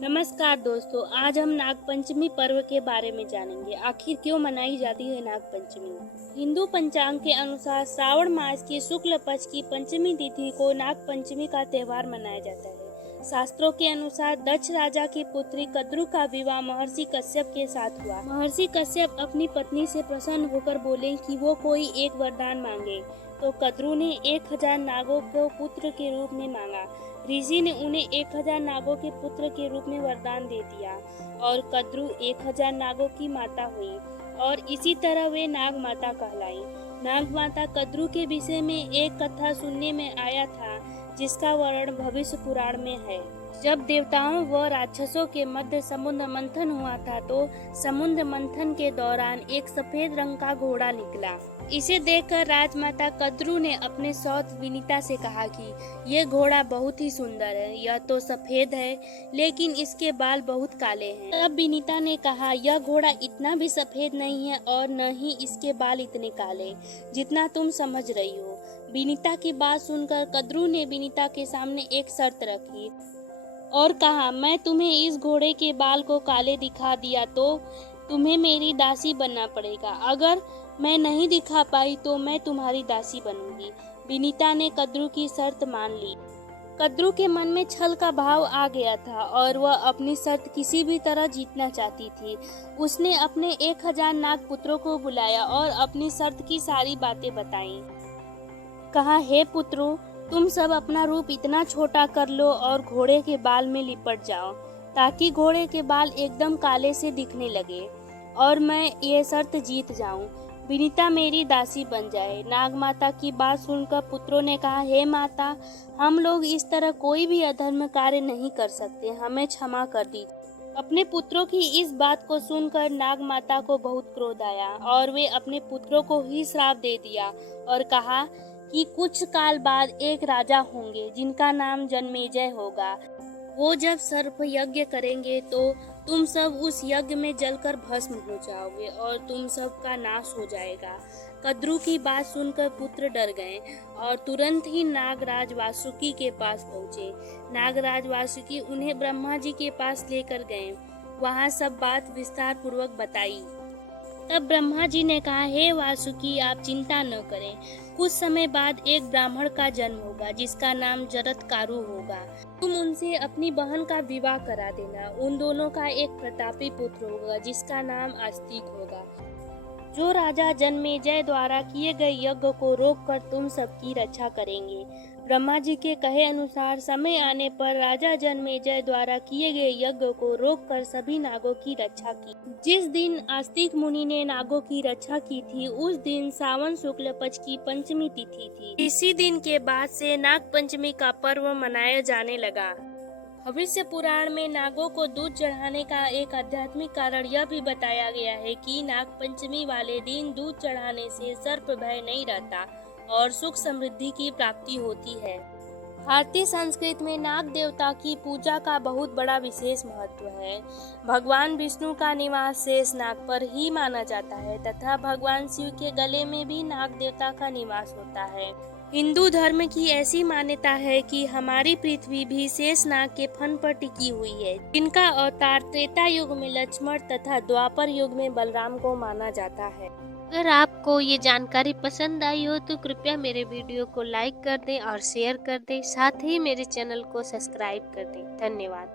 नमस्कार दोस्तों, आज हम नागपंचमी पर्व के बारे में जानेंगे। आखिर क्यों मनाई जाती है नागपंचमी? हिंदू पंचांग के अनुसार श्रावण मास की शुक्ल पक्ष की पंचमी तिथि को नागपंचमी का त्योहार मनाया जाता है। शास्त्रों के अनुसार दक्ष राजा की पुत्री कद्रु का विवाह महर्षि कश्यप के साथ हुआ। महर्षि कश्यप अपनी पत्नी से प्रसन्न होकर बोले कि वो कोई एक वरदान मांगे, तो कद्रु ने 1000 नागों को पुत्र के रूप में मांगा। ऋषि ने उन्हें 1000 नागों के पुत्र के रूप में वरदान दे दिया और कद्रु 1000 नागों की माता हुई और इसी तरह वे नाग माता कहलाई। नाग माता कद्रु के विषय में एक कथा सुनने में आया था, जिसका वर्णन भविष्य पुराण में है। जब देवताओं व राक्षसों के मध्य समुद्र मंथन हुआ था, तो समुद्र मंथन के दौरान एक सफेद रंग का घोड़ा निकला। इसे देखकर राजमाता कद्रु ने अपने सौत विनीता से कहा कि यह घोड़ा बहुत ही सुंदर है। यह तो सफेद है, लेकिन इसके बाल बहुत काले हैं। तब विनीता ने कहा, यह घोड़ा इतना भी सफेद नहीं है और न ही इसके बाल इतने काले जितना तुम समझ रही हो। विनीता की बात सुनकर कद्रु ने विनीता के सामने एक शर्त रखी और कहा, मैं तुम्हें इस घोड़े के बाल को काले दिखा दिया तो तुम्हें मेरी दासी बनना पड़ेगा। अगर मैं नहीं दिखा पाई तो मैं तुम्हारी दासी बनूंगी। विनीता ने कद्रु की शर्त मान ली। कद्रु के मन में छल का भाव आ गया था और वह अपनी शर्त किसी भी तरह जीतना चाहती थी। उसने अपने 1000 नाग पुत्रों को बुलाया और अपनी शर्त की सारी बातें बताईं। कहा, हे पुत्रों, तुम सब अपना रूप इतना छोटा कर लो और घोड़े के बाल में लिपट जाओ, ताकि घोड़े के बाल एकदम काले से दिखने लगे और मैं ये शर्त जीत जाऊं। विनीता मेरी दासी बन जाए। नाग माता की बात सुनकर पुत्रों ने कहा, हे माता, हम लोग इस तरह कोई भी अधर्म कार्य नहीं कर सकते, हमें क्षमा कर दीजिए। अपने पुत्रों की इस बात को सुनकर नाग माता को बहुत क्रोध आया और वे अपने पुत्रों को ही श्राप दे दिया और कहा कि कुछ काल बाद एक राजा होंगे जिनका नाम जन्मेजय होगा। वो जब सर्प यज्ञ करेंगे तो तुम सब उस यज्ञ में जलकर भस्म हो जाओगे और तुम सब का नाश हो जाएगा। कद्रु की बात सुनकर पुत्र डर गए और तुरंत ही नागराज वासुकी के पास पहुँचे। नागराज वासुकी उन्हें ब्रह्मा जी के पास लेकर गए। वहाँ सब बात विस्तार पूर्वक बताई। तब ब्रह्मा जी ने कहा, हे वासुकी, आप चिंता न करें। कुछ समय बाद एक ब्राह्मण का जन्म होगा जिसका नाम जरत्कारु होगा। तुम उनसे अपनी बहन का विवाह करा देना। उन दोनों का एक प्रतापी पुत्र होगा जिसका नाम आस्तिक होगा, जो राजा जन्मेजय द्वारा किए गए यज्ञ को रोककर तुम सबकी रक्षा करेंगे। ब्रह्मा जी के कहे अनुसार समय आने पर राजा जन्मेजय द्वारा किए गए यज्ञ को रोककर सभी नागों की रक्षा की। जिस दिन आस्तिक मुनि ने नागों की रक्षा की थी, उस दिन सावन शुक्ल पक्ष की पंचमी तिथि थी। इसी दिन के बाद से नाग पंचमी का पर्व मनाया जाने लगा। भविष्य पुराण में नागों को दूध चढ़ाने का एक आध्यात्मिक कारण यह भी बताया गया है कि नाग पंचमी वाले दिन दूध चढ़ाने से सर्प भय नहीं रहता और सुख समृद्धि की प्राप्ति होती है। भारतीय संस्कृति में नाग देवता की पूजा का बहुत बड़ा विशेष महत्व है। भगवान विष्णु का निवास शेष नाग पर ही माना जाता है तथा भगवान शिव के गले में भी नाग देवता का निवास होता है। हिंदू धर्म की ऐसी मान्यता है कि हमारी पृथ्वी भी शेष नाग के फन पर टिकी हुई है, जिनका अवतार त्रेता युग में लक्ष्मण तथा द्वापर युग में बलराम को माना जाता है। अगर आपको ये जानकारी पसंद आई हो तो कृपया मेरे वीडियो को लाइक कर दें और शेयर कर दें, साथ ही मेरे चैनल को सब्सक्राइब कर दें। धन्यवाद।